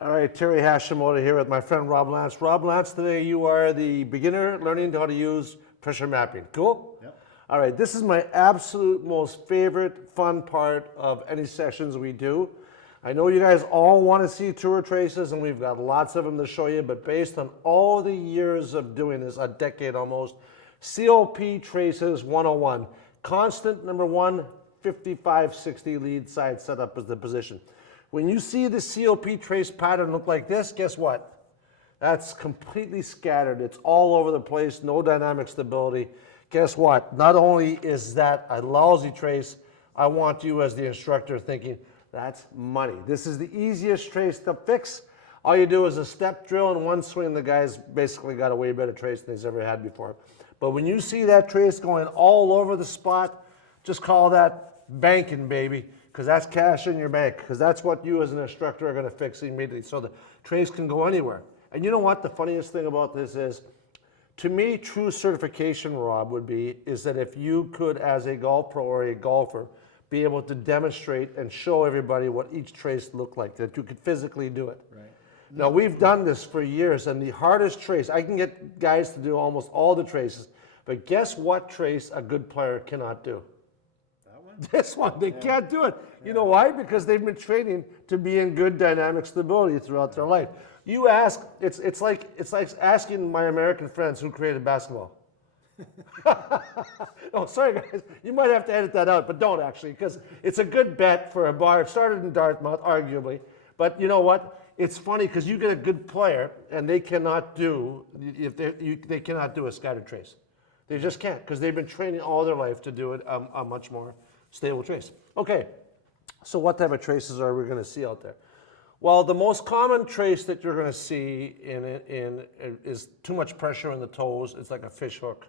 All right, Terry Hashimoto here with my friend Rob Lance. Rob Lance, today you are the beginner learning how to use pressure mapping. Cool? Yep. All right, this is my absolute most favorite fun part of any sessions we do. I know you guys all want to see tour traces, and we've got lots of them to show you, but based on all the years of doing this, a decade almost, COP traces 101. Constant number one, 55-60 lead side setup is the position. When you see the COP trace pattern look like this, guess what? That's completely scattered. It's all over the place, no dynamic stability. Guess what? Not only is that a lousy trace, I want you as the instructor thinking, that's money. This is the easiest trace to fix. All you do is a step drill and one swing, the guy's basically got a way better trace than he's ever had before. But when you see that trace going all over the spot, just call that banking, baby. Because that's cash in your bank, because that's what you as an instructor are going to fix immediately. So the trace can go anywhere. And you know what the funniest thing about this is? To me, true certification, Rob, is that if you could, as a golf pro or a golfer, be able to demonstrate and show everybody what each trace looked like, that you could physically do it. Right. Now, we've done this for years, and the hardest trace, I can get guys to do almost all the traces, but guess what trace a good player cannot do? This one, they can't do it. You know why? Because they've been training to be in good dynamic stability throughout their life. You ask, it's like asking my American friends who created basketball. Oh, sorry guys, you might have to edit that out, but don't actually, because it's a good bet for a bar. It started in Dartmouth, arguably, but you know what? It's funny because you get a good player and they cannot do, they cannot do a scattered trace. They just can't, because they've been training all their life to do it a much more stable trace. Okay, so what type of traces are we going to see out there? Well, the most common trace that you're going to see is too much pressure in the toes. It's like a fish hook.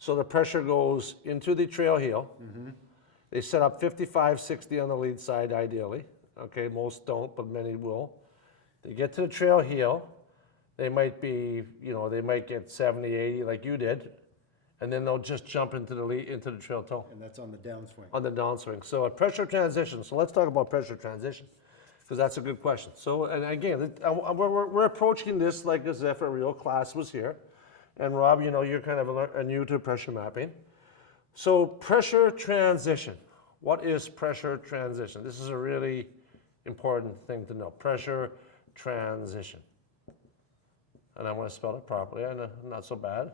So the pressure goes into the trail heel. Mm-hmm. They set up 55-60 on the lead side, ideally. Okay, most don't, but many will. They get to the trail heel. They might be, they might get 70-80 like you did. And then they'll just jump into the trail toe. And that's on the downswing. On the downswing. So a pressure transition. So let's talk about pressure transition, because that's a good question. So, and again, we're approaching this like as if a real class was here. And Rob, you're kind of new to pressure mapping. So pressure transition. What is pressure transition? This is a really important thing to know. Pressure transition. And I want to spell it properly. I know, not so bad.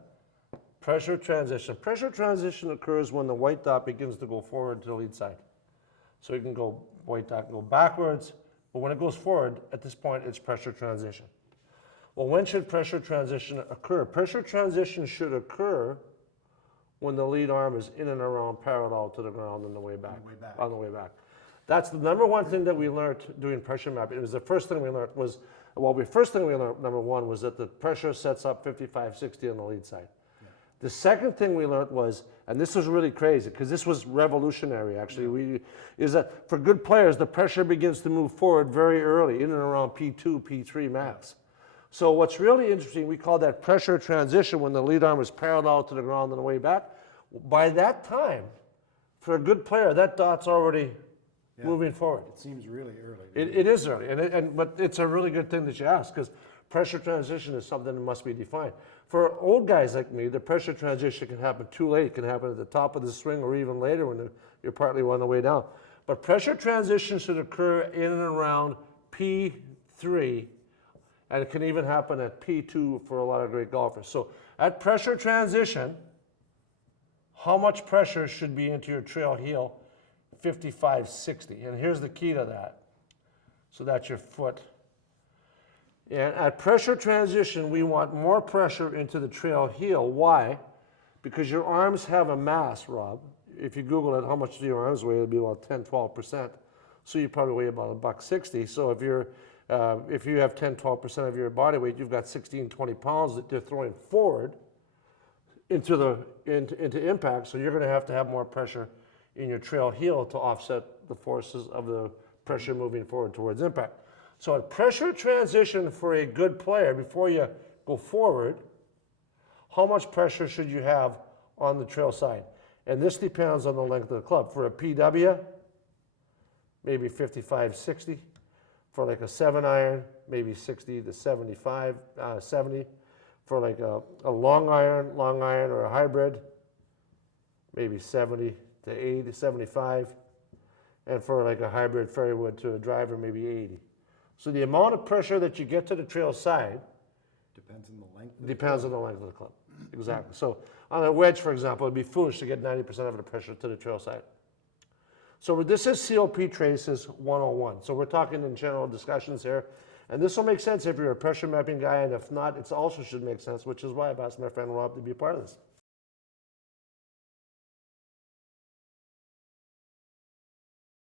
Pressure transition. Pressure transition occurs when the white dot begins to go forward to the lead side. So you can go, white dot can go backwards, but when it goes forward, at this point, it's pressure transition. Well, when should pressure transition occur? Pressure transition should occur when the lead arm is in and around parallel to the ground on the way back. On the way back. That's the number one thing that we learned doing pressure mapping. It was the first thing we learned was, first thing we learned, number one, was that the pressure sets up 55-60 on the lead side. The second thing we learned was, and this was really crazy, because this was revolutionary actually, is that for good players, the pressure begins to move forward very early, in and around P2, P3 max. So what's really interesting, we call that pressure transition when the lead arm is parallel to the ground on the way back. By that time, for a good player, that dot's already moving forward. It seems really early. It is early, but it's a really good thing that you ask, because pressure transition is something that must be defined. For old guys like me, the pressure transition can happen too late. It can happen at the top of the swing or even later when you're partly on the way down. But pressure transition should occur in and around P3, and it can even happen at P2 for a lot of great golfers. So at pressure transition, how much pressure should be into your trail heel? 55-60. And here's the key to that. So that's your foot. And at pressure transition, we want more pressure into the trail heel. Why? Because your arms have a mass, Rob. If you Google it, how much do your arms weigh? It'll be about 10-12%. So you probably weigh about $160. So if you have 10-12% of your body weight, you've got 16-20 pounds that you're throwing forward into impact. So you're going to have more pressure in your trail heel to offset the forces of the pressure moving forward towards impact. So at pressure transition for a good player, before you go forward, how much pressure should you have on the trail side? And this depends on the length of the club. For a PW, maybe 55, 60. For like a 7-iron, maybe 60 to 75, 70. For like a long iron or a hybrid, maybe 70 to 80, 75. And for like a hybrid ferrywood to a driver, maybe 80. So the amount of pressure that you get to the trail side Depends on the length. depends on the length of the club. Exactly. So on a wedge, for example, it'd be foolish to get 90% of the pressure to the trail side. So this is COP Traces 101. So we're talking in general discussions here. And this will make sense if you're a pressure mapping guy, and if not, it also should make sense, which is why I've asked my friend Rob to be a part of this.